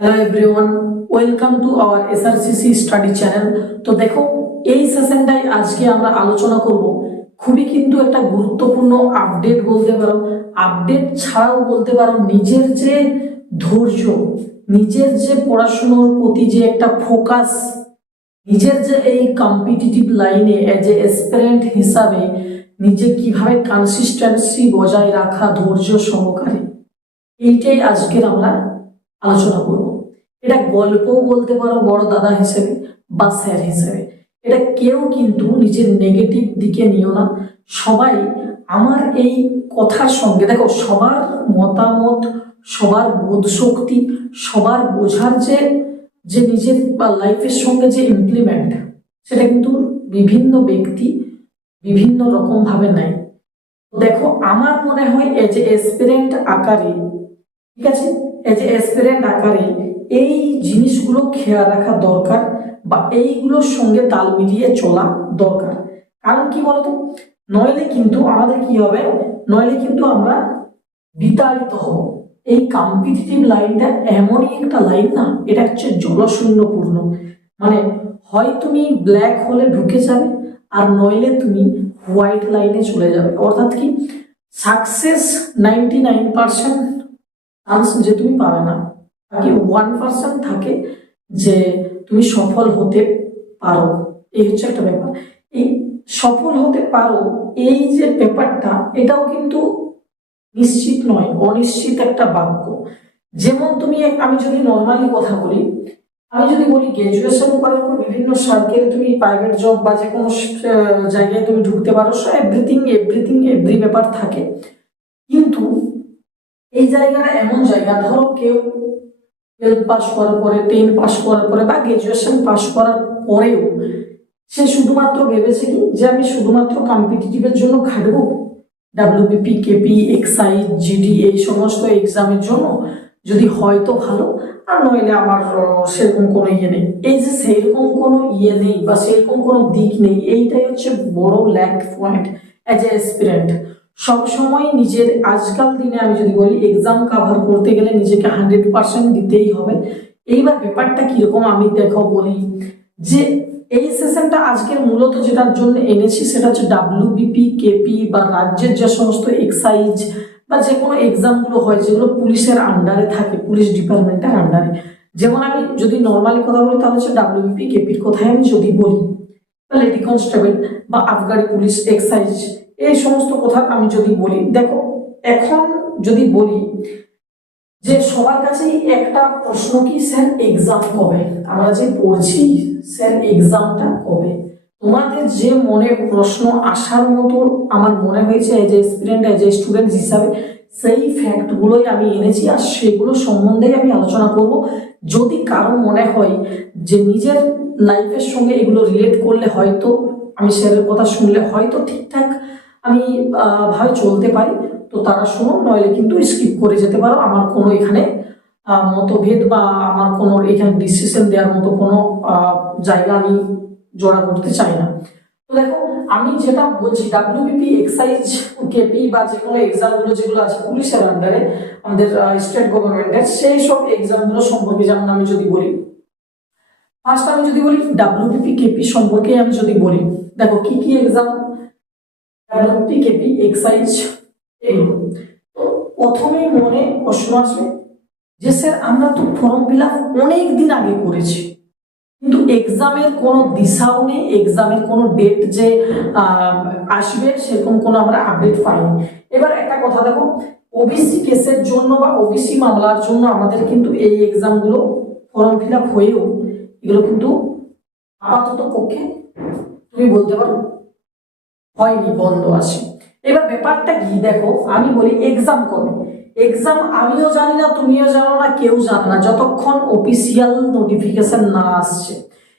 Hello everyone, welcome to our SRCC study channel. তো দেখো, এই সেশনটাই আজকে আমরা আলোচনা করব খুবই কিন্তু একটা গুরুত্বপূর্ণ আপডেট বলতে পারো। আপডেট ছাড়াও বলতে পারো নিজের যে ধৈর্য, নিজের যে পড়াশোনার প্রতি যে একটা ফোকাস, নিজের যে এই কম্পিটিটিভ লাইনে এজ এ অ্যাসপিরেন্ট হিসাবে নিজে কিভাবে কনসিস্টেন্সি বজায় রাখা ধৈর্য সহকারে, এইটাই আজকের আমরা আলোচনা করব। এটা গল্পও বলতে পারো বড় দাদা হিসেবে বা স্যার হিসেবে। এটা কেউ কিন্তু নিজের নেগেটিভ দিকে নিও না। সবাই আমার এই কথার সঙ্গে, দেখো, সবার মতামত, সবার বোধ শক্তি, সবার বোঝার যে যে নিজের লাইফের সঙ্গে যে ইমপ্লিমেন্ট, সেটা কিন্তু বিভিন্ন ব্যক্তি বিভিন্ন রকম ভাবে নেয়। দেখো, আমার মনে হয় এজ এ অ্যাসপিরেন্ট আকারে, ঠিক আছে, এজ এ অ্যাসপিরেন্ট আকারে এই জিনিসগুলো খেয়াল রাখা দরকার বা এইগুলোর সঙ্গে তাল মিলিয়ে চলা দরকার। কারণ কি বলতো, নইলে কিন্তু আমাদের কি হবে, নইলে কিন্তু আমরা বিতাড়িত হব। এই কম্পিটিটিভ লাইনটা এমনই একটা লাইন না, এটা হচ্ছে জলশূন্যপূর্ণ। মানে হয় তুমি ব্ল্যাক হোলে ঢুকে যাবে, আর নইলে তুমি হোয়াইট লাইনে চলে যাবে। অর্থাৎ কি, সাকসেস 99% চান্স যে তুমি পাবে না, বাকি 1% থাকে যে তুমি সফল হতে পারো। এই হচ্ছে একটা ব্যাপার। এই সফল হতে পারো, এই যে ব্যাপারটা, এটাও কিন্তু নিশ্চিত নয়, অনিশ্চিত একটা বাক্য। যেমন তুমি আমি যদি নর্মালি কথা বলি, আমি যদি বলি গ্রাজুয়েশন করার পর বিভিন্ন সার্কেল তুমি প্রাইভেট জব বা যে কোনো জায়গায় তুমি ঢুকতে পারো, এভরিথিং এভরিথিং এভরি ব্যাপার থাকে। কিন্তু এই জায়গাটা এমন জায়গা, ধরো কেউ 12 পাস করার পরে, 10 পাস করার পরে বা গ্রাজুয়েশন পাস করার পরেও সে শুধুমাত্র ভেবেছে কি যে আমি শুধুমাত্র কম্পিটিটিভের জন্য খাটবো, ডাব্লিউবিপি, কেপি, এক্সাইজ, জিডি, এই সমস্ত এক্সামের জন্য, যদি হয় তো ভালো, আর নইলে আমার সেরকম কোনো ইয়ে নেই। এই যে সেরকম কোনো ইয়ে নেই বা সেরকম কোনো দিক নেই, এইটাই হচ্ছে বড় lack point as a aspirant. সবসময় নিজের, আজকাল দিনে আমি যদি বলি, এক্সাম কাভার করতে গেলে নিজেকে 100% দিতেই হবে। এইবার ব্যাপারটা কিরকম আমি দেখো বলি, যে এই সেশনটা আজকের মূলত যেটার জন্য এনেছি সেটা হচ্ছে ডাব্লিউবিপি, কেপি বা রাজ্যের যে সমস্ত এক্সাইজ বা যে কোনো এক্সামগুলো হয় যেগুলো পুলিশের আন্ডারে থাকে, পুলিশ ডিপার্টমেন্টের আন্ডারে। যেমন আমি যদি নর্মালি কথা বলি তাহলে হচ্ছে ডাব্লিউবিপি, কেপির কথাই আমি যদি বলি, বা লেডি কনস্টেবল বা আবগারি পুলিশ, এক্সাইজ, এই সমস্ত কথা আমি যদি বলি, দেখো এখন যদি বলি যে সবার কাছেই একটা প্রশ্ন কি, স্যার এক্সাম কবে, আমরা যে পড়ছি স্যার এক্সামটা কবে। তোমাদের যে মনে প্রশ্ন আসার মতো আমার মনে হয়েছে as a student, as a student হিসাবে, সেই ফ্যাক্টগুলোই আমি এনেছি আর সেগুলো সম্বন্ধেই আমি আলোচনা করব। যদি কারো মনে হয় যে নিজের লাইফের সঙ্গে এগুলো রিলেট করলে হয়তো আমি স্যারের কথা শুনলে হয়তো ঠিকঠাক আমি ভাবে চলতে পারি, তো তারা শুনো, নইলে কিন্তু স্কিপ করে যেতে পারো। আমার কোনো এখানে মতভেদ বা আমার কোনো এখানে ডিসিশন দেওয়ার মতো কোনো জায়গা আমি জোড়া করতে চাই না। তো দেখো, আমি যেটা বলছি, ডাব্লিউবিপি, এক্সাইজ, কেপি বা যে কোনো এক্সামগুলো যেগুলো আছে পুলিশের আন্ডারে, আমাদের স্টেট গভর্নমেন্টের, সেই সব এক্সামগুলো সম্পর্কে যেমন আমি যদি বলি, ফার্স্ট আমি যদি বলি ডাব্লিউবিপি, কেপি সম্পর্কে আমি যদি বলি, দেখো কি কি এক্সাম, ডাব্লিউবিপি, কেপি, এক্সাইজ, এগুলো। তো প্রথমেই মনে প্রশ্ন আসবে যে স্যার আমরা তো ফর্ম ফিল আপ অনেক দিন আগে করেছি, কিন্তু এক্সামের কোনো দিশাও নেই, এক্সামের কোনো ডেট যে আসবে সেরকম কোনো আমরা আপডেট পাইনি। এবার একটা কথা দেখো, ওবিসি কেসের জন্য বা ওবিসি মামলার জন্য আমাদের কিন্তু এই এক্সামগুলো ফর্ম ফিল আপ হয়েও এগুলো কিন্তু আপাতত পক্ষে তুমি বলতে পারো হয়নি, বন্ধ আছে। এবার ব্যাপারটা কি, দেখো আমি বলি এক্সাম কবে, এক্সাম আমিও জানি না, তুমিও জানো না, কেউ জানে না যতক্ষণ অফিসিয়াল নোটিফিকেশন না আসছে।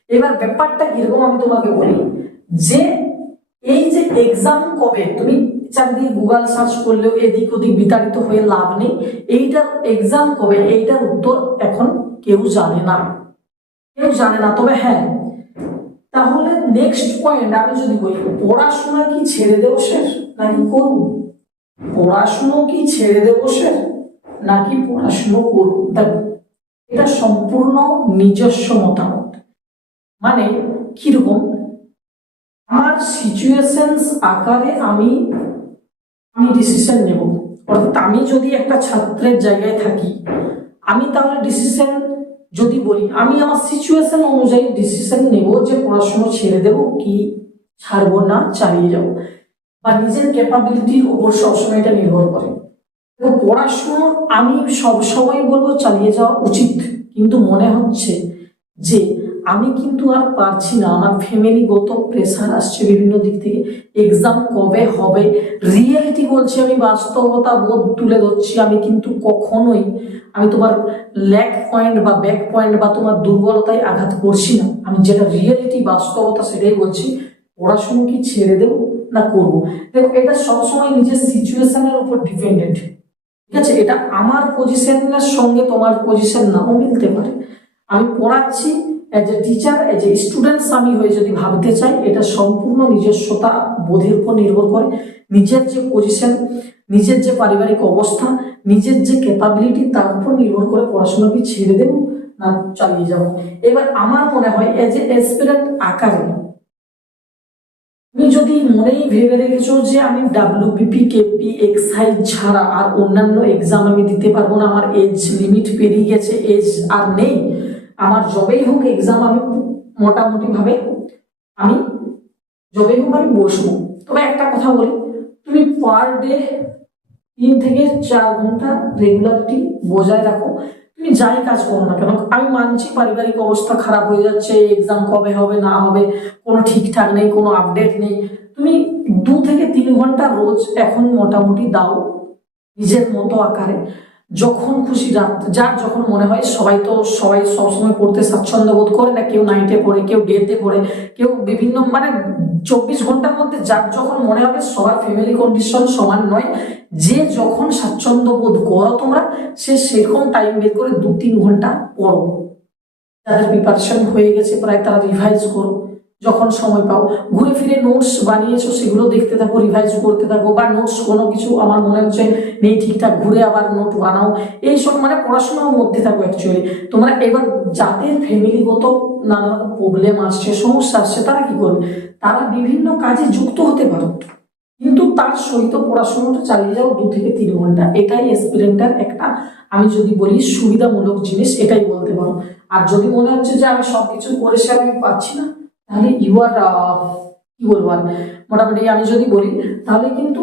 এবার ব্যাপারটা কিরকম আমি তোমাকে বলি, যে এই যে এক্সাম কবে, তুমি চারদিকে গুগল সার্চ করলেও এদিক ওদিক বিতাড়িত হয়ে লাভ নেই। এইটার এক্সাম কবে, এইটার উত্তর এখন কেউ জানে না, কেউ জানে না। তবে হ্যাঁ, তাহলে নেক্সট পয়েন্ট আমি যদি বলি, পড়াশোনা কি ছেড়ে দেবো স্যার নাকি করবো, পড়াশুনো কি ছেড়ে দেবো স্যার নাকি পড়াশুনো করবো। দেখো, এটা সম্পূর্ণ নিজস্ব মতামত। মানে কিরকম, আমার সিচুয়েশনস আকারে আমি ডিসিশন নেব। অর্থাৎ আমি যদি একটা ছাত্রের জায়গায় থাকি, আমি তাহলে ডিসিশন যদি বলি, আমি আমার সিচুয়েশন অনুযায়ী ডিসিশন নেব যে পড়াশোনা ছেড়ে দেবো কি ছাড়বো না চালিয়ে যাব, বা নিজের ক্যাপাবিলিটির উপর সবসময় এটা নির্ভর করে। তো পড়াশোনা আমি সবসময় বলবো চালিয়ে যাওয়া উচিত, কিন্তু মনে হচ্ছে যে আমি কিন্তু আর পারছি না, আমার ফ্যামিলিগত প্রেশার আসছে বিভিন্ন দিক থেকে, এক্সাম কবে হবে, রিয়েলিটি বলছি, আমি বাস্তবতা বোধ তুলে ধরছি, আমি কিন্তু কখনোই আমি তোমার ল্যাক পয়েন্ট বা ব্যাক পয়েন্ট বা তোমার দুর্বলতায় আঘাত করছি না, আমি যেটা রিয়েলিটি বাস্তবতা সেটাই বলছি। পড়াশোনা কি ছেড়ে দেবো না করবো, দেখো এটা সবসময় নিজের সিচুয়েশনের উপর ডিপেন্ডেন্ট, ঠিক আছে? এটা আমার পজিশনের সঙ্গে তোমার পজিশন নাও মিলতে পারে। আমি পড়াচ্ছি as a teacher, as a students আমি হয়ে যদি ভাবতে চাই, এটা সম্পূর্ণ নিজস্বতা বোধের উপর নির্ভর করে, নিজের যে পজিশন, নিজের যে পারিবারিক অবস্থা, নিজের যে ক্যাপাবিলিটি, তার উপর নির্ভর করে পড়াশোনা কি ছেড়ে দেবো না চালিয়ে যাবো। এবার আমার মনে হয় এজ এ অ্যাসপিরেন্ট আকারে তুমি যদি মনেই ভেবে রেখেছো যে আমি ডাব্লিউবিপি, কেপি, এক্সাইজ ছাড়া আর অন্যান্য এক্সাম আমি দিতে পারবো না, আমার এজ লিমিট পেরিয়ে গেছে, এজ আর নেই, আমার যবেই হোক এক্সাম আমি মোটামুটি ভাবে আমি যবেই হোক আমি বসবো। তবে একটা কথা বলি, তুমি পার ডে 3 থেকে 4 ঘন্টা রেগুলারিটি বজায় রাখো, তুমি যাই কাজ করো না কেন। আমি মানছি পারিবারিক অবস্থা খারাপ হয়ে যাচ্ছে, এক্সাম কবে হবে না হবে কোনো ঠিকঠাক নেই, কোনো আপডেট নেই, তুমি 2 থেকে 3 ঘন্টা রোজ এখন মোটামুটি দাও নিজের মতো আকারে, যখন খুশি রাত যার যখন মনে হয়। সবাই সবসময় পড়তে স্বাচ্ছন্দ্য বোধ করে না, কেউ নাইটে পড়ে, কেউ ডেতে পড়ে, কেউ বিভিন্ন, মানে 24 ঘন্টার মধ্যে যার যখন মনে হবে, সবার ফ্যামিলি কন্ডিশন সমান নয়, যে যখন স্বাচ্ছন্দ্য বোধ করো তোমরা, সে সেরকম টাইম বের করে 2-3 ঘন্টা পড়ো। যাদের প্রিপারেশন হয়ে গেছে প্রায় তারা রিভাইজ করো, যখন সময় পাও ঘুরে ফিরে নোটস বানিয়েছো সেগুলো দেখতে থাকো, রিভাইজ করতে থাকো, বা নোটস কোনো কিছু আমার মনে হচ্ছে নেই ঠিকঠাক, ঘুরে আবার নোট বানাও, এইসব মানে পড়াশোনার মধ্যে থাকো অ্যাকচুয়ালি তোমরা। এবার যাদের ফ্যামিলিগত নানা রকম প্রবলেম আসছে, সমস্যা আসছে, তারা কি করবে, তারা বিভিন্ন কাজে যুক্ত হতে পারো, কিন্তু তার সহিত পড়াশোনাটা চালিয়ে যাও 2 থেকে 3 ঘন্টা, এটাই এক্সপিরিয়েন্টার একটা, আমি যদি বলি সুবিধামূলক জিনিস, এটাই বলতে পারো। আর যদি মনে হচ্ছে যে আমি সবকিছু করে সে আমি পাচ্ছি না, তাহলে ইউ আর কি বলবো আর, মোটামুটি আমি যদি বলি তাহলে কিন্তু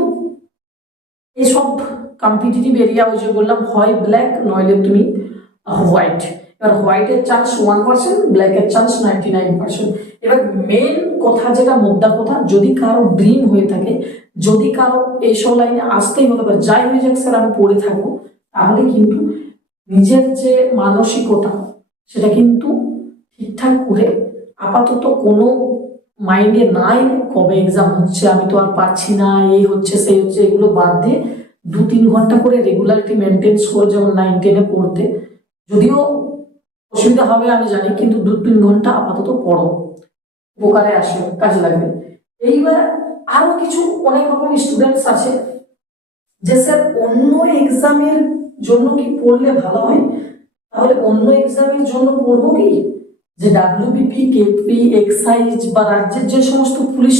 এসব কম্পিটিটিভ এরিয়া, ওই যে বললাম, হয় ব্ল্যাক নইলে তুমি হোয়াইট। এবার হোয়াইটের চান্স 1%, ব্ল্যাকের চান্স 99%। এবার মেন কথা যেটা মুদ্রা কথা, যদি কারো ড্রিম হয়ে থাকে, যদি কারো এইসব লাইনে আসতেই হতে পারে, যাই হয়ে যাক স্যার আমি পড়ে থাকবো, তাহলে কিন্তু নিজের যে মানসিকতা সেটা কিন্তু ঠিকঠাক করে, আপাতত কোনো মাইন্ডে নাই কবে এক্সাম হচ্ছে, আমি তো আর পারছি না, এই হচ্ছে সেই হচ্ছে, এগুলো বাদ দিয়ে 2-3 ঘন্টা করে রেগুলারিটি মেনটেন্স করে, যেমন 9-10-এ পড়তে, যদিও অসুবিধা হবে আমি জানি, কিন্তু 2-3 ঘন্টা আপাতত পড়ো, উপকারে আসবে, কাজে লাগবে। এইবার আরো কিছু অনেক রকম স্টুডেন্টস আছে যে স্যার অন্য এক্সামের জন্য কি পড়লে ভালো হয়, তাহলে অন্য এক্সামের জন্য পড়বো কি, যে ডাব্লিউবিপি, কেপি, এক্সাইজ বা রাজ্যের যে সমস্ত পুলিশ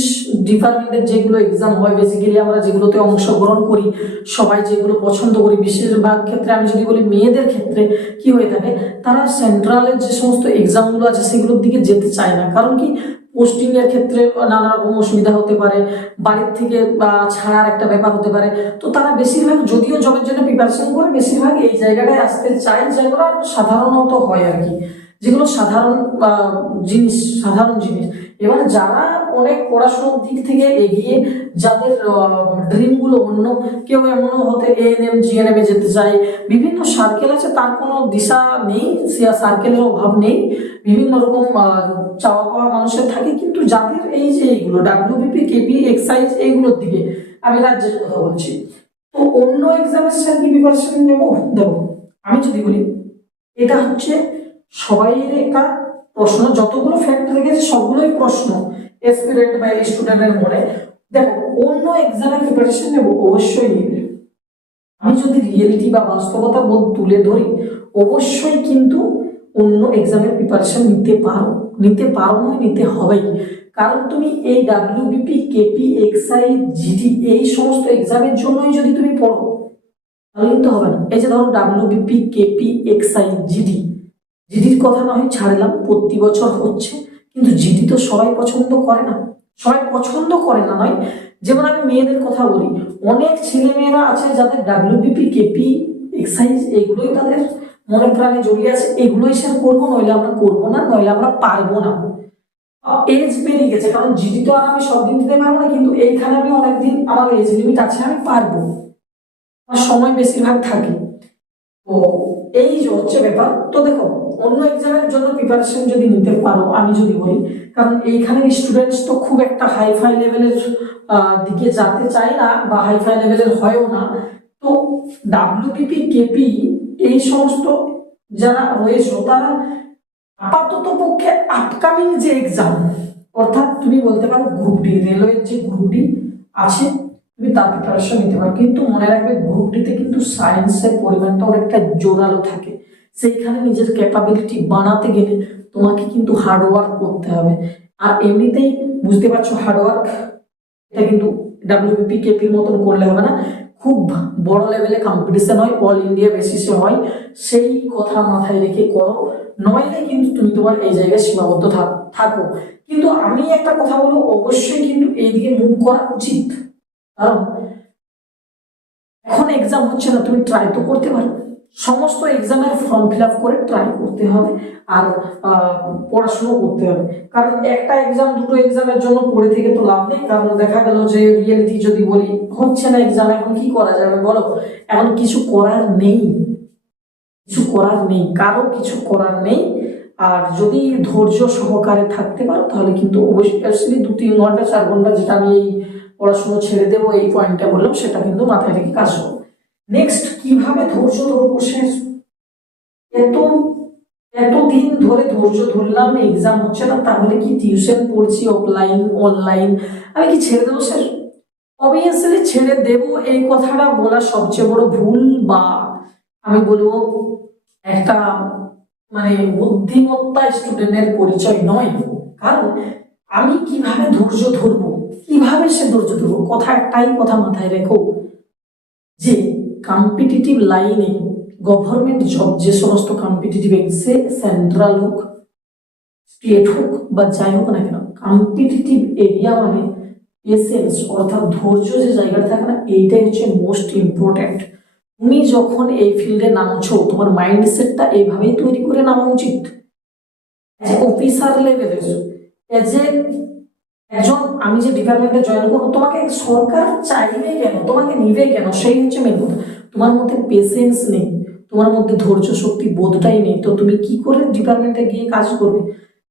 ডিপার্টমেন্টের যেগুলো এক্সাম হয়, বেসিক্যালি আমরা যেগুলোতে অংশগ্রহণ করি, সবাই যেগুলো পছন্দ করি, বেশিরভাগ ক্ষেত্রে আমি যদি বলি মেয়েদের ক্ষেত্রে কি হয়ে থাকে, তারা সেন্ট্রালের যে সমস্ত এক্সামগুলো আছে সেগুলোর দিকে যেতে চায় না। কারণ কি, পোস্টিং এর ক্ষেত্রে নানা রকম অসুবিধা হতে পারে, বাড়ির থেকে বা ছাড়ার একটা ব্যাপার হতে পারে, তো তারা বেশিরভাগ যদিও জবের জন্য প্রিপারেশন করে, বেশিরভাগ এই জায়গাটায় আসতে চায়, যেগুলো সাধারণত হয় আর কি, যেগুলো সাধারণ জিনিস। এবার যারা অনেক পড়াশোনার দিক থেকে এগিয়ে, যাদের ড্রিমগুলো অন্য, কেউ এমনও হতে এএনএম জিএনএম এ যেতে চায়, বিভিন্ন সার্কেল আছে, তার কোনো দিশা নেই, সে সার্কেলের অভাব নেই, বিভিন্ন রকম চাওয়া পাওয়া মানুষের থাকে, কিন্তু যাদের এই যে এইগুলো ডাব্লিউবিপি, কেপি, এক্সাইজ, এইগুলোর দিকে, আমি রাজ্যের কথা বলছি, তো অন্য এক্সামের সাথে কি প্রিপারেশন নেবো, দেখো আমি যদি বলি, এটা হচ্ছে সবাইয়ের একটা প্রশ্ন, যতগুলো ফ্যাক্টর গেছে সবগুলোই প্রশ্ন এসপিরেন্ট বা স্টুডেন্টের মনে। দেখো অন্য এক্সামের প্রিপারেশন নেবো, অবশ্যই নেবে। আমি যদি রিয়েলিটি বা বাস্তবতা বোধ তুলে ধরি, অবশ্যই কিন্তু অন্য এক্সামের প্রিপারেশন নিতে পারো নয়, নিতে হবেই। কারণ তুমি এই ডাব্লিউবিপি, কেপি, এক্সআই, জিডি এই সমস্ত এক্সামের জন্যই যদি তুমি পড়ো তাহলে কিন্তু হবে না। এই যে ধরো ডাব্লিউবিপি, কেপি, এক্সআই, জিডির কথা না হয় ছাড়লাম, প্রতি বছর হচ্ছে, কিন্তু জিডি তো সবাই পছন্দ করে না। সবাই পছন্দ করে না নয়, যেমন আমি মেয়েদের কথা বলি, অনেক ছেলে মেয়েরা আছে যাদের ডাব্লিউবিপি, কেপি, এক্সাইজ এগুলোই তাদের মনে প্রাণে জড়িয়ে আছে, এগুলোই স্যার করবো, নইলে আমরা করবো না, নইলে আমরা পারবো না। এজ পেরিয়ে গেছে, কারণ জিডি তো আর আমি সব দিন দিতে পারবো না, কিন্তু এইখানে আমি অনেকদিন, আমার এজ লিমিট আছে, আমি পারবো, আমার সময় বেশিরভাগ থাকে। তো এই যে হচ্ছে ব্যাপার। তো দেখো, অন্য এক্সামের জন্য প্রিপারেশন যদি নিতে পারো, আমি যদি বলি, কারণ এইখানে স্টুডেন্টস তো খুব একটা হাইফাই লেভেলের দিকে যেতে চায় না, বা হাইফাই লেভেলের হয়ও না। তো ডাব্লিউবিপি, কেপি এই সমস্ত যারা রয়েছে তারা আপাতত পক্ষে আপকামিং যে এক্সাম, অর্থাৎ তুমি বলতে পারো গ্রুপ ডি, রেলওয়ের যে গ্রুপ ডি আছে, তুমি তার প্রিপারেশন নিতে পারো। কিন্তু মনে রাখবে, গ্রুপ ডিতে কিন্তু সায়েন্সের পরিমাণটা অনেকটা জোরালো থাকে, সেইখানে নিজের ক্যাপাবিলিটি বানাতে গেলে তোমাকে কিন্তু হার্ডওয়ার্ক করতে হবে। আর এমনিতেই বুঝতে পারছো হার্ডওয়ার্ক এটা কিন্তু ডাব্লিউবিপি, কেপির মতন করলে হবে না, খুব বড় লেভেলে কম্পিটিশন হয়, অল ইন্ডিয়া বেসিসে হয়, সেই কথা মাথায় রেখে করো, নইলে কিন্তু তুমি তোমার এই জায়গায় সীমাবদ্ধ থাকো। কিন্তু আমি একটা কথা বলবো, অবশ্যই কিন্তু এইদিকে মুভ করা উচিত, কারণ এখন এক্সাম হচ্ছে না, তুমি ট্রাই তো করতে পারো, সমস্ত এক্সামের ফর্ম ফিল আপ করে ট্রাই করতে হবে, আর পড়াশুনো করতে হবে। কারণ একটা এক্সাম, দুটো এক্সামের জন্য পড়ে থেকে তো লাভ নেই, কারণ দেখা গেল যে রিয়েলিটি যদি বলি, হচ্ছে না এক্সাম, এখন কি করা যাবে বলো? এখন কিছু করার নেই, কারো কিছু করার নেই। আর যদি ধৈর্য সহকারে থাকতে পারো, তাহলে কিন্তু অবশ্যই 2-3 ঘন্টা 4 ঘন্টা, যেটা আমি এই পড়াশোনা ছেড়ে দেবো এই পয়েন্টটা বললাম, সেটা কিন্তু মাথায় রেখে কাজ করো। নেক্সট, কিভাবে ধৈর্য ধরবো? শেষ এতদিন ধরে ধৈর্য ধরলাম, এক্সাম হচ্ছে না, তাহলে কি টিউশন পড়ছি অফলাইন অনলাইন, আমি কি ছেড়ে দেবো স্যার? অবভিয়াসলি ছেড়ে দেবো, এই কথাটা বলা সবচেয়ে বড় ভুল, বা আমি বলবো একটা মানে বুদ্ধিমত্তা স্টুডেন্টের পরিচয় নয়। কারণ আমি কিভাবে ধৈর্য ধরবো, কিভাবে সে ধৈর্য ধরবো, একটাই কথা মাথায় রেখো, যে কম্পিটিটিভ লাইনে গভর্নমেন্ট জব, যে সমস্ত কম্পিটিটিভ এক্সে, সেন্ট্রাল হোক, স্টেট হোক, বা যাই হোক না কেন, কম্পিটিটিভ এরিয়া মানে পেশেন্স, অর্থাৎ ধৈর্য যে জায়গাটা থাকে না, এইটাই হচ্ছে মোস্ট ইম্পর্টেন্ট। তুমি যখন এই ফিল্ডে নামছো, তোমার মাইন্ডসেটটা এইভাবেই তৈরি করে নামা উচিত। অফিসার লেভেলের একজন, আমি যে ডিপার্টমেন্টে জয়েন করবো, তোমাকে সরকার চাইবে কেন, তোমাকে নিবে কেন, সেই হচ্ছে মেন কথা। তোমার মধ্যে পেশেন্স নেই, তোমার মধ্যে ধৈর্য শক্তি বোধটাই নেই, তো তুমি কি করে ডিপার্টমেন্টে গিয়ে কাজ করবে?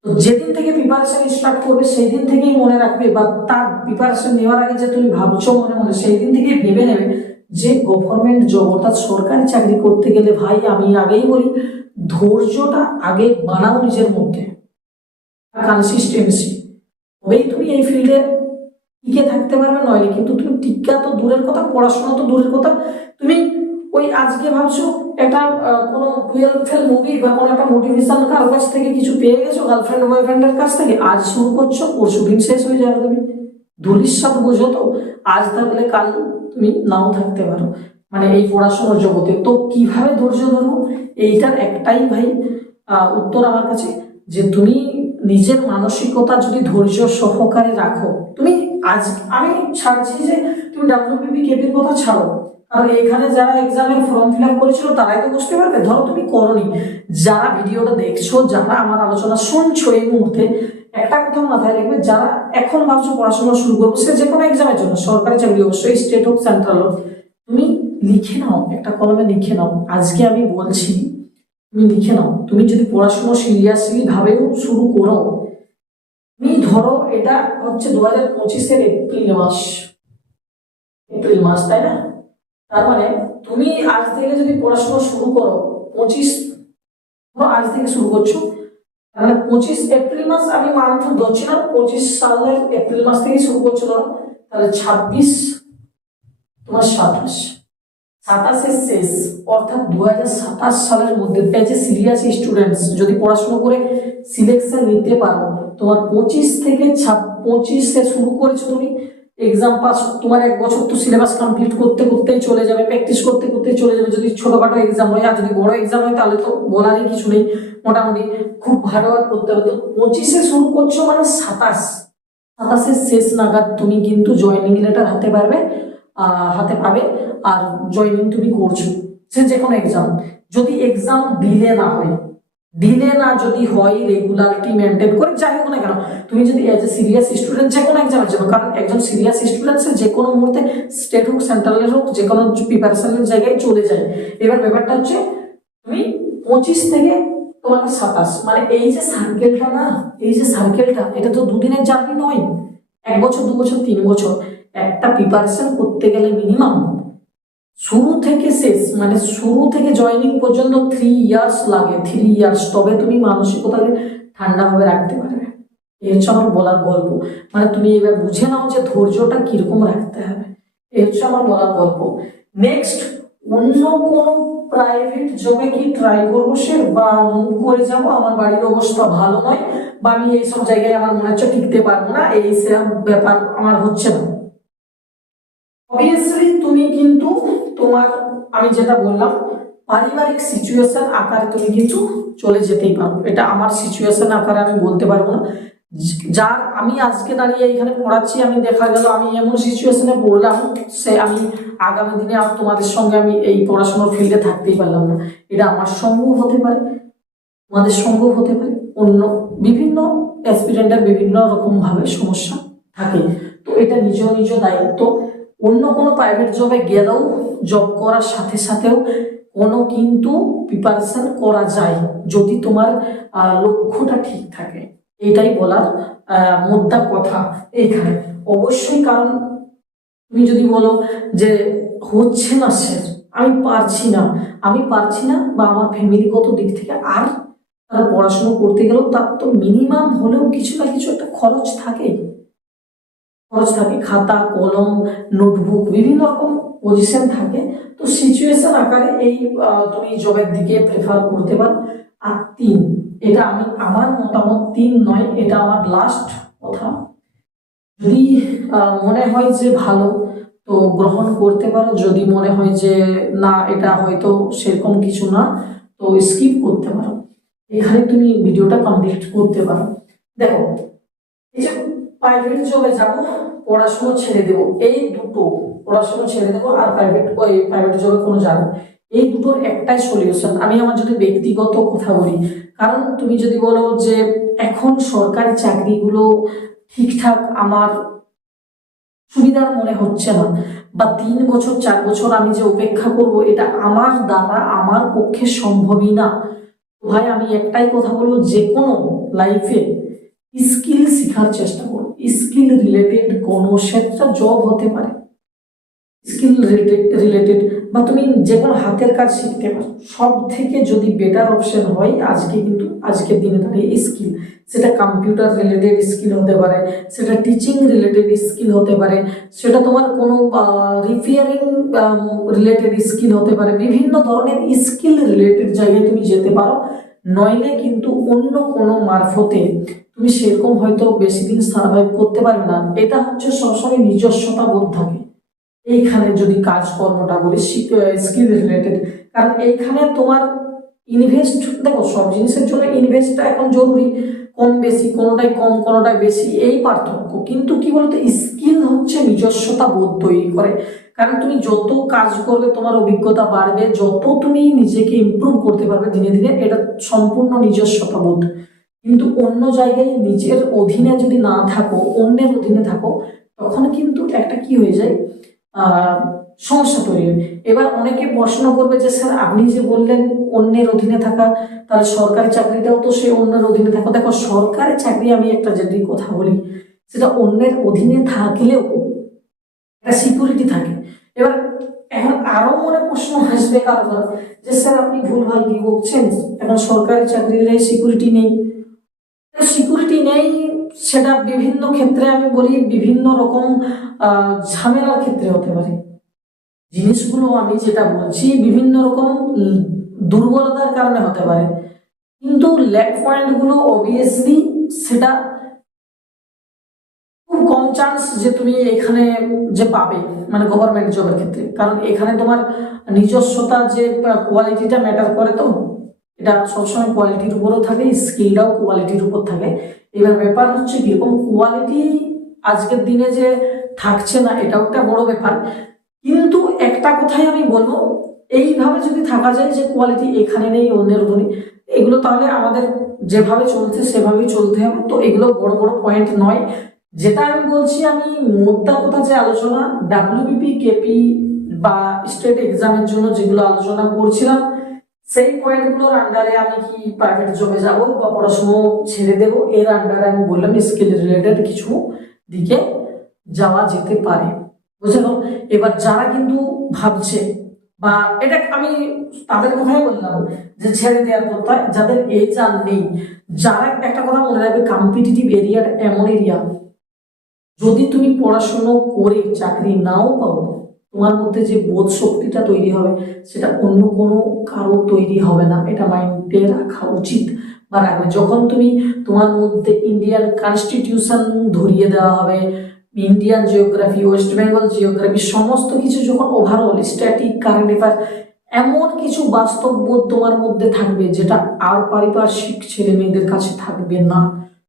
তো যেদিন থেকে প্রিপারেশন স্টার্ট করবে, সেই দিন থেকেই মনে রাখবে, বা তার প্রিপারেশন নেওয়ার আগে যে তুমি ভাবছো মনে মনে, সেই দিন থেকেই ভেবে নেবে যে গভর্নমেন্ট জব, অর্থাৎ সরকারি চাকরি করতে গেলে ভাই, আমি আগেই বলি, ধৈর্যটা আগে বানাও নিজের মধ্যে, কনসিস্টেন্সি, তবেই তুমি এই ফিল্ডে টিকে থাকতে পারবে, নইলে কিন্তু তুমি টিকা তো দূরের কথা, পড়াশোনা তো দূরের কথা, তুমি ওই আজকে ভাবছো একটা কোনো টুয়েলভ মুভি বা কোনো একটা মোটিভেশন কারোর কাছ থেকে কিছু পেয়ে গেছো, গার্লফ্রেন্ড বয়ফ্রেন্ডের কাছ থেকে, আজ শুরু করছো, পরশু দিন শেষ হয়ে যাবে, তুমি ধূলিসাৎ বোঝো তো, আজ থাকলে কাল তুমি নাও থাকতে পারো, মানে এই পড়াশোনার জগতে। তো কিভাবে ধৈর্য ধরবো, এইটার একটাই ভাই উত্তর আমার কাছে, যে তুমি নিজের মানসিকতা যদি ধৈর্য সহকারে রাখো, তুমি আজ, আমি ছাড়ছি যে তুমি ডাব্লিউবিপি, কেপির কথা ছাড়ো, কারণ এখানে যারা এক্সামের ফর্ম ফিল আপ করেছিল তারাই তো বুঝতে পারবে, ধরো তুমি করনি, যারা ভিডিওটা দেখছো, যারা আমার আলোচনা শুনছো এই মুহূর্তে, একটা কথা মাথায় রাখবে, যারা এখন ভাবছো পড়াশোনা শুরু করবো, সে যে কোনো এক্সামের জন্য, সরকারি চাকরি অবশ্যই, স্টেট হোক সেন্ট্রাল হোক, তুমি লিখে নাও, একটা কলমে লিখে নাও, আজকে আমি বলছি, তুমি লিখে নাও, তুমি যদি পড়াশোনা সিরিয়াসলি ভাবেও শুরু করো, তুমি ধরো এটা হচ্ছে 2025-এর এপ্রিল মাস, তাই না? তার মানে তুমি আজ থেকে যদি পড়াশোনা শুরু করো, 25 আজ থেকে শুরু করছো, মানে 25 এপ্রিল মাস, আমি মান্থ ধরছি না, 25 সালের এপ্রিল মাস থেকে শুরু করছো ধরো, তাহলে 26 তোমার 27, 27-এর শেষ অর্থাৎ 2027 সালের মধ্যে যে সিরিয়াস স্টুডেন্টস যদি পড়াশোনা করে সিলেকশন নিতে পারো, তোমার 25 থেকে 25 শুরু করেছো তুমি, এক্সাম পাস, তোমার 1 বছর তো সিলেবাস কমপ্লিট করতে করতেই চলে যাবে, প্র্যাকটিস করতে করতেই চলে যাবে যদি ছোটখাটো এক্সাম হয়। আর যদি বড় এক্সাম হয় তাহলে তো বলারই কিছু নেই, মোটামুটি খুব ভালো আর করতে হবে। তো 25-এ শুরু করছো মানে 27-এর শেষ নাগাদ তুমি কিন্তু জয়েনিং লেটার হাতে পাবে। আর জয়েনিং তুমি করছো সে যে কোনো এক্সাম, যদি এক্সাম ডিলে না যদি হয় রেগুলারিটি মেনটেন করে, যাই হোক না কেন, তুমি যদি এজ এ সিরিয়াস স্টুডেন্ট যে কোনো এক্সামের জন্য, কারণ একজন সিরিয়াস স্টুডেন্ট সে যে কোনো মুহূর্তে স্টেট হোক সেন্ট্রালের হোক যে কোনো প্রিপারেশনের জায়গায় চলে যায়। এবার ব্যাপারটা হচ্ছে তুমি 25 থেকে তোমার 27, মানে এই যে সার্কেলটা এটা তো দুদিনের জার্নি নয়, 1 বছর 2 বছর 3 বছর। একটা প্রিপারেশন করতে গেলে মিনিমাম শুরু থেকে শেষ, মানে শুরু থেকে জয়েনিং পর্যন্ত 3 ইয়ার্স লাগে, 3 ইয়ার্স, তবে তুমি মানসিকতাকে ঠান্ডাভাবে রাখতে পারবে। এই হচ্ছে আমার বলার গল্প। মানে তুমি এবার বুঝে নাও যে ধৈর্যটা কিরকম রাখতে হবে। এই হচ্ছে আমার বলার গল্প। নেক্সট, অন্য কোনো প্রাইভেট জবে কি ট্রাই করবো সে, বা মুভ করে যাবো, আমার বাড়ির অবস্থা ভালো নয়, বা আমি এইসব জায়গায় আমার মনে হচ্ছে টিকতে পারবো না, এই সব ব্যাপার আমার হচ্ছে না। অবভিয়াসলি তুমি কিন্তু তোমার, আমি যেটা বললাম, পারিবারিক সিচুয়েশন আকারে তুমি কিন্তু চলে যেতেই পারো। এটা আমার সিচুয়েশন আকারে আমি বলতে পারবো না, যার আমি আজকে দাঁড়িয়ে এখানে পড়াচ্ছি, আমি দেখা গেল আমি এমন সিচুয়েশনে পড়লাম, সে আমি আগামী দিনে আর তোমাদের সঙ্গে আমি এই পড়াশোনার ফিল্ডে থাকতেই পারলাম না। এটা আমার সঙ্গেও হতে পারে, তোমাদের সঙ্গেও হতে পারে, অন্য বিভিন্ন অ্যাসপিরেন্টের বিভিন্ন রকম ভাবে সমস্যা থাকে। তো এটা নিজ নিজ দায়িত্ব। অন্য কোনো প্রাইভেট জবে গেলেও জব করার সাথে সাথেও কোনো কিন্তু প্রিপারেশন করা যায় যদি তোমার লক্ষ্যটা ঠিক থাকে। এটাই বলার মোদ্দা কথা এইখানে। অবশ্যই, কারণ তুমি যদি বলো যে হচ্ছে না স্যার, আমি পারছি না, বা আমার ফ্যামিলিগত দিক থেকে আর তারা পড়াশোনা করতে গেলেও তার তো মিনিমাম হলেও কিছু না কিছু একটা খরচ থাকে, খাতা কলম নোটবুক বিভিন্ন রকম পজিশন থাকে। তো সিচুয়েশন আকারে এই তুমি জবের দিকে প্রেফার করতে পারো। আর 3, এটা আমার মতামত, 3 নয়, এটা আমার লাস্ট কথা। যদি মনে হয় যে ভালো তো গ্রহণ করতে পারো, যদি মনে হয় যে না এটা হয়তো সেরকম কিছু না তো স্কিপ করতে পারো। এখানে তুমি ভিডিওটা কমপ্লিট করতে পারো। দেখো, এই যে প্রাইভেট জবে যাবো, পড়াশোনা ছেড়ে দেবো, এই দুটো, পড়াশোনা ছেড়ে দেবো আর প্রাইভেট জবে কোনো যাবো, এই দুটোর একটাই সলিউশন। আমি আমার যদি ব্যক্তিগত কথা বলি, কারণ তুমি যদি বলো যে এখন সরকারি চাকরিগুলো ঠিকঠাক আমার সুবিধার মনে হচ্ছে না, বা 3 বছর 4 বছর আমি যে অপেক্ষা করব এটা আমার দ্বারা আমার পক্ষে সম্ভবই না, ভাই আমি একটাই কথা বলবো, যে কোনো লাইফে স্কিল শেখার চেষ্টা করো। স্কিল রিলেটেড কোনো সেটা জব হতে পারে, স্কিল রিলেটেড, বা তুমি যে কোনো হাতের কাজ শিখতে পারো। সব থেকে যদি বেটার অপশন হয় আজকের দিনে দাঁড়িয়ে স্কিল, সেটা কম্পিউটার রিলেটেড স্কিল হতে পারে, সেটা টিচিং রিলেটেড স্কিল হতে পারে, সেটা তোমার কোনো রিপেয়ারিং রিলেটেড স্কিল হতে পারে। বিভিন্ন ধরনের স্কিল রিলেটেড জায়গায় তুমি যেতে পারো, নইলে কিন্তু অন্য কোনো মারফতে তুমি সেরকম হয়তো বেশি দিন সার্ভাইভ করতে পারবে না। এটা হচ্ছে সবসময় নিজস্বতা বোধ থাকে এইখানে, যদি কাজকর্মটা বলি স্কিল রিলেটেড, কারণ এইখানে তোমার ইনভেস্ট, দেখো সব জিনিসের জন্য ইনভেস্টটা এখন জরুরি, কম বেশি, কোনোটাই কম কোনোটাই বেশি, এই পার্থক্য। কিন্তু কি বলতো, স্কিল হচ্ছে নিজস্বতা বোধ তৈরি করে, কারণ তুমি যত কাজ করবে তোমার অভিজ্ঞতা বাড়বে, যত তুমি নিজেকে ইমপ্রুভ করতে পারবে দিনে দিনে, এটা সম্পূর্ণ নিজস্বতা বোধ। কিন্তু অন্য জায়গায় নিজের অধীনে যদি না থাকো, অন্যের অধীনে থাকো, তখন কিন্তু একটা কি হয়ে যায়, সমস্যা তৈরি হয়। এবার অনেকে প্রশ্ন করবে যে স্যার আপনি যে বললেন অন্যের অধীনে থাকা, তাহলে সরকারি চাকরিটাও তো সে অন্যের অধীনে থাকা। দেখো সরকারি চাকরি, আমি একটা যদি কথা বলি, সেটা অন্যের অধীনে থাকলেও একটা সিকিউরিটি থাকে। এবার এখন আরো মনে প্রশ্ন আসবে কারণ যে স্যার আপনি ভুলভাল কি বলছেন, এখন সরকারি চাকরির সিকিউরিটি নেই। সিকিউরিটি নেই সেটা বিভিন্ন ক্ষেত্রে, আমি বলি বিভিন্ন রকম ঝামেলার ক্ষেত্রে হতে পারে। জিনিসগুলো আমি যেটা বলছি বিভিন্ন রকম দুর্বলতার কারণে হতে পারে, কিন্তু ল্যাক পয়েন্টগুলো অবভিয়াসলি সেটা খুব কম চান্স যে তুমি এখানে যে পাবে, মানে গভর্নমেন্ট জবের ক্ষেত্রে। কারণ এখানে তোমার নিজস্বতা যে কোয়ালিটিটা ম্যাটার করে, তো এটা সবসময় কোয়ালিটির উপরও থাকে, স্কিলটাও কোয়ালিটির উপর থাকে। এবার ব্যাপার হচ্ছে কিরকম কোয়ালিটি আজকের দিনে যে থাকছে না, এটাও একটা বড় ব্যাপার। কিন্তু একটা কথাই আমি বলবো, এইভাবে যদি থাকা যায় যে কোয়ালিটি এখানে নেই অন্যের ধনী, এগুলো তাহলে আমাদের যেভাবে চলছে সেভাবেই চলতে হবে। তো এগুলো বড় বড় পয়েন্ট নয়। যেটা আমি বলছি, আমি মোদ্দা কথা যে আলোচনা ডাব্লিউবিপি কেপি বা স্টেট এক্সামের জন্য যেগুলো আলোচনা করছিলাম, সেই পয়েন্টগুলোর আন্ডারে আমি কি প্রাইভেট জবে যাব বা পড়াশুনো ছেড়ে দেবো, এর আন্ডারে আমি বললাম স্কিল রিলেটেড কিছু দিকে যাওয়া যেতে পারে। বুঝলো? এবার যারা কিন্তু ভাবছে, বা এটা আমি তাদের কথাই বললাম যে ছেড়ে দেওয়ার কথা, যাদের এজ আর নেই, যারা একটা কথা মনে রাখবে, কম্পিটিটিভ এরিয়াটা এমন এরিয়া, যদি তুমি পড়াশুনো করে চাকরি নাও পাও, তোমার মধ্যে যে বোধ শক্তিটা তৈরি হবে সেটা অন্য কোনো কারো তৈরি হবে না। এটা মাইন্ডে রাখা উচিত বা রাখবে। যখন তুমি তোমার মধ্যে ইন্ডিয়ান কনস্টিটিউশন ধরিয়ে দেওয়া হবে, Indian geography, West Bengal geography, সমস্ত কিছু যখন ওভারঅল স্ট্যাটিক কারেন্ট অ্যাফেয়ার, এমন কিছু বাস্তব বোধ তোমার মধ্যে থাকবে যেটা আর পারিপার্শ্বিক ছেলে মেয়েদের কাছে থাকবে না।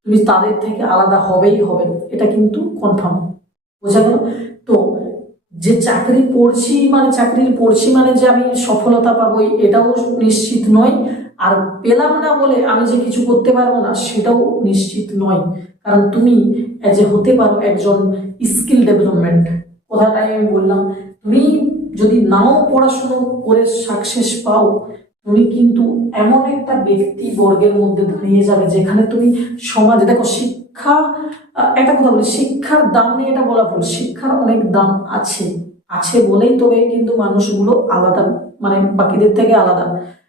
তুমি তাদের থেকে আলাদা হবেই হবে, এটা কিন্তু কনফার্ম। বোঝা গেল? তো যে চাকরির পড়ছি মানে যে আমি সফলতা পাবো এটাও নিশ্চিত নয়, আর পেলাম না বলে আমি যে কিছু করতে পারবো না সেটাও নিশ্চিত নয়। কারণ তুমি যে হতে পারো একজন স্কিল ডেভেলপমেন্ট, কথাটাই আমি বললাম। তুমি যদি নাও পড়াশুনো করে সাকসেস পাও, তুমি কিন্তু এমন একটা ব্যক্তি বর্গের মধ্যে দাঁড়িয়ে যাবে যেখানে তুমি সমাজে দেখো শিক্ষা, একটা কথা বলি, শিক্ষার দাম নিয়ে এটা বলা ভুল, শিক্ষার অনেক দাম আছে, আছে বলেই তবে কিন্তু মানুষগুলো আলাদা, মানে বাকিদের থেকে আলাদা।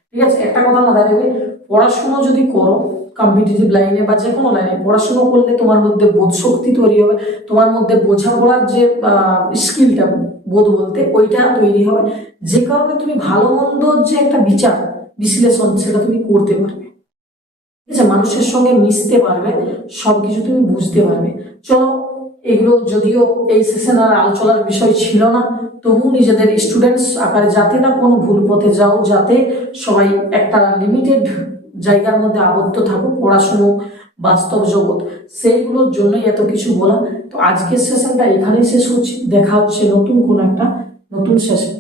ঠিক আছে? একটা কথা মাথায় রাখবে, পড়াশুনো যদি করো কম্পিটিটিভ লাইনে বা যে কোনো লাইনে, পড়াশুনো করলে তোমার মধ্যে বোধ শক্তি তৈরি হবে, তোমার মধ্যে বোঝাপড়ার যে স্কিলটা, বোধ বলতে ওইটা তৈরি হবে, যে কারণে তুমি ভালো মন্দ যে একটা বিচার বিশ্লেষণ সেটা তুমি করতে পারবে। ঠিক আছে? মানুষের সঙ্গে মিশতে পারবে, সবকিছু তুমি বুঝতে পারবে। চলো, এগুলো যদিও এই সেশন আর আলোচনার বিষয় ছিল না, তবু নিজেদের স্টুডেন্টস আকারে যাতে না কোনো ভুল পথে যাও, যাতে সবাই একটা লিমিটেড জায়গার মধ্যে আবদ্ধ থাকো, পড়াশুনো, বাস্তব জগৎ, সেইগুলোর জন্যই এত কিছু বলা। তো আজকের সেশনটা এখানেই শেষ করছি, দেখা হচ্ছে নতুন কোনো একটা নতুন সেশন।